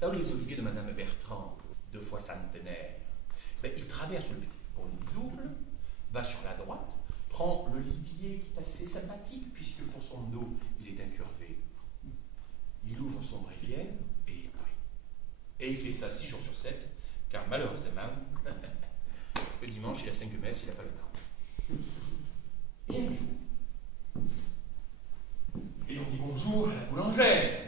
là où les oliviers de Madame Bertrand, 2 fois centenaire, ben, il traverse le petit pont double, va sur la droite, prend l'olivier qui est assez sympathique, puisque pour son dos, il est incurvé. Il ouvre son bréviaire et il prie. Et il fait ça 6 jours sur 7, car malheureusement, le dimanche, il a 5 messes, il n'a pas le temps. Et un jour, et on dit bonjour à la boulangère.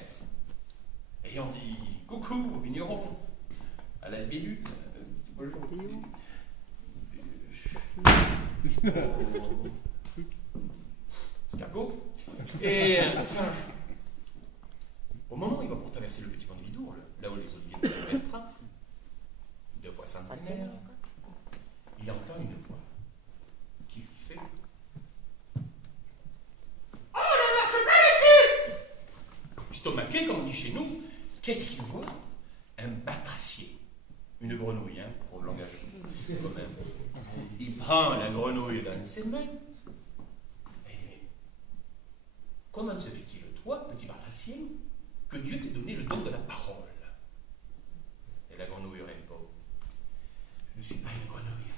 Et on dit coucou au vigneron, à la libellule. Bonjour. Escargot. Et enfin, au moment où il va pour traverser le petit pont de Lidourle, là où les oliviers de Bertrand, 2 fois centenaire, il entend une voix qui lui fait « Oh, la marche pas dessus !» Stomaqué, comme on dit chez nous, qu'est-ce qu'il voit? Un batracier. Une grenouille, hein, pour le langage quand même. Il prend la grenouille dans ses mains. Et comment se fait-il, toi, petit batracier, que Dieu t'ait donné le don de la parole? Et la grenouille répond: je ne suis pas une grenouille.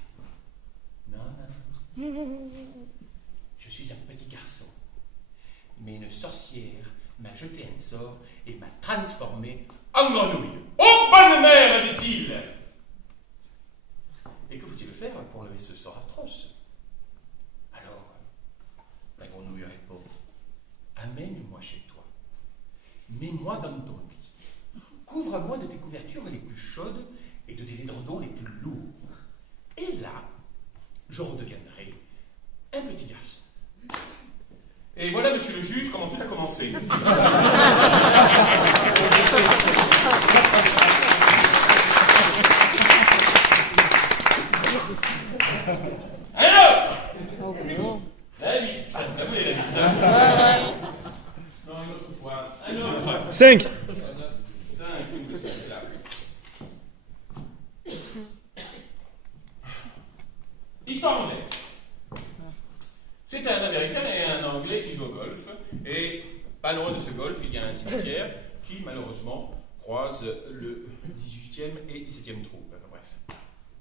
Non. Je suis un petit garçon. Mais une sorcière m'a jeté un sort et m'a transformé en grenouille. Oh, bonne mère, dit-il. Et que faut-il faire pour lever ce sort atroce? Alors, la grenouille répond: amène-moi chez toi. Mets-moi dans ton lit. Couvre-moi de tes couvertures les plus chaudes et de tes édredons les plus lourds. Et là, je redeviendrai un petit garçon. Et voilà, monsieur le juge, comment tout a commencé. Un autre. La vite. La voulez, la vite. Non, une autre fois. Un autre. 5. 5, s'il vous plaît, c'est là. Histoire anglaise. C'est un Américain et un Anglais qui jouent au golf. Et pas loin de ce golf, il y a un cimetière qui, malheureusement, croise le 18e et 17e trou. Bref,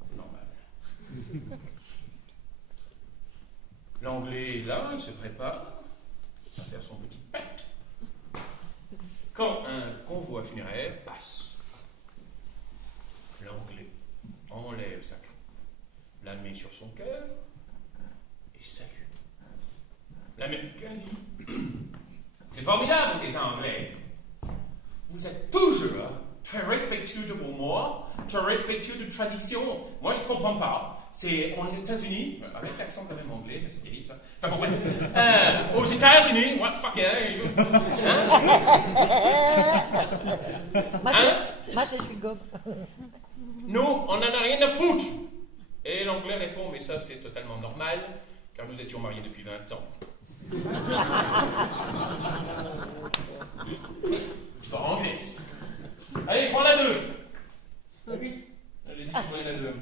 c'est normal. L'Anglais est là, il se prépare à faire son petit pet. Quand un convoi funéraire passe, l'Anglais enlève sa cape, la met sur son cœur et salue. L'Américain dit: c'est formidable, les Anglais. Vous êtes toujours très respectueux de vos morts, très respectueux de tradition. Moi, je ne comprends pas. C'est aux États-Unis, avec l'accent quand même anglais, c'est terrible ça. Enfin bon, bref. Aux États-Unis, what fuck yeah. Moi, je suis gobe. Nous, on n'en a rien à foutre. Et l'Anglais répond: mais ça, c'est totalement normal, car nous étions mariés depuis 20 ans. Histoire anglaise. Allez, je prends la 2. La 8. J'ai dit que je prenais la 2.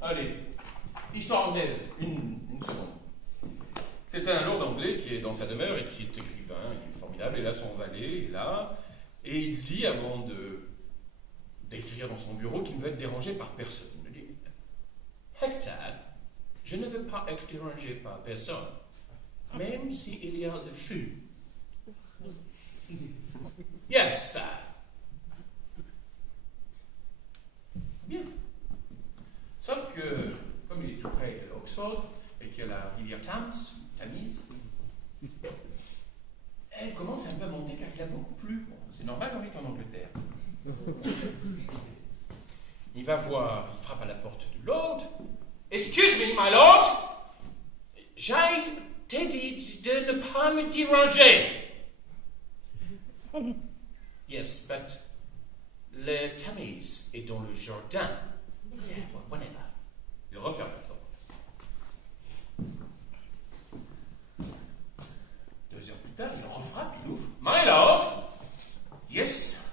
Allez. Histoire anglaise. Une seconde. C'est un lord anglais qui est dans sa demeure et qui est écrivain, il est formidable. Et là, son valet est là. Et il dit, avant d'écrire dans son bureau, qu'il ne veut être dérangé par personne. Il dit: Hector, je ne veux pas être dérangé par personne, même s'il y a le feu. Yes, sir. Bien. Sauf que, comme il est tout près d'Oxford, et qu'il y a la rivière Tamise, elle commence un peu à monter car il a beaucoup plu. Bon, c'est normal, on est en Angleterre. Il va voir, il frappe à la porte du Lord. Excuse me, my lord. J'ai été dit de ne pas me déranger. Yes, but le Tamise est dans le jardin. Yeah, whatever. Il referme la porte. 2 heures plus tard, il refrappe, il ouvre. My lord. Yes,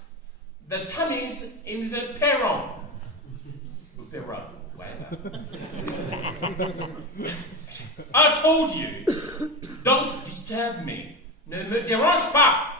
the Tamise in the perron. The perron. I told you, don't disturb me. Ne me dérange pas.